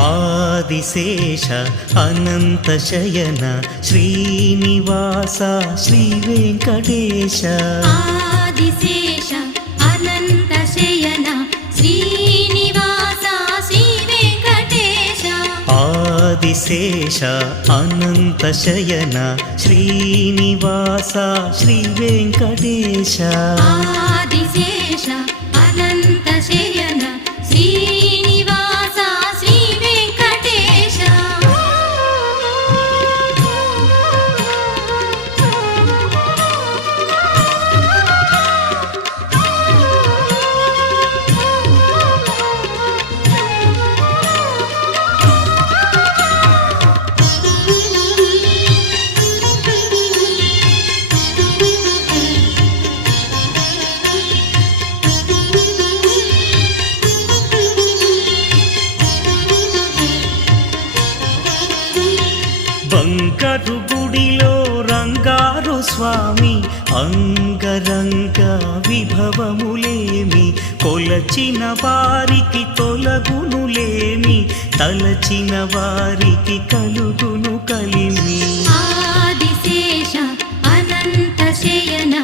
ఆదిశేష అనంత శయన శ్రీనివాస శ్రీ వెంకటేశ ఆదిశేష అనంత శయన శ్రీనివాస శ్రీ వెంకటేశ ఆదిశేష అనంత శయన శ్రీనివాస శ్రీ వెంకటేశ ఆదిశేష అనంత శయన Srinivasa Shri Venkatesha bunker గుడిలో రంగారు స్వామి అంగరంగ విభవములేమి కొలచిన వారికి తొలగునులేమి తలచిన వారికి కలుగును కలిమి ఆదిశేష అనంత శయన